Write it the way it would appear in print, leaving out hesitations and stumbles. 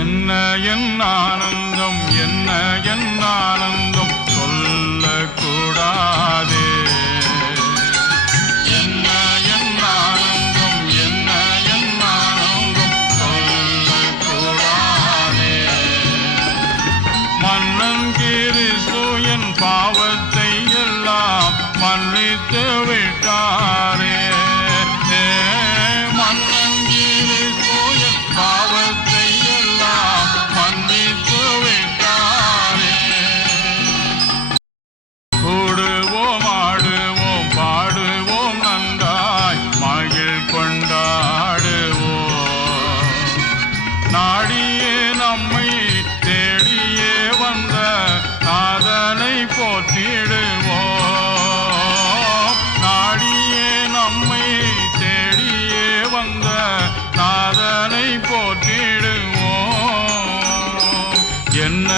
என்ன என் ஆனந்தம், என்ன என் ஆனந்தம் சொல்லக்கூடாதே. என்ன என் ஆனந்தம், என்ன என் ஆனந்தம் சொல்லக்கூடாதே. மன்னன் கிறிஸ்து என் பாவத்தை எல்லாம் மன்னித்து விட்டாரே. மன்னன் கிறிஸ்து என் பாவத்தை எல்லாம் மன்னித்து விட்டாரே. கூடுவோம், ஆடுவோம், பாடுவோம், நன்றாய் மகிழ் கொண்டாடுவோம். நாடியே நம்மை தேடியே வந்த நாதனை போற்றிடுவோம். நாடியே நம்மை தேடியே வந்த நாதனை போற்றிடுவோம். என்ன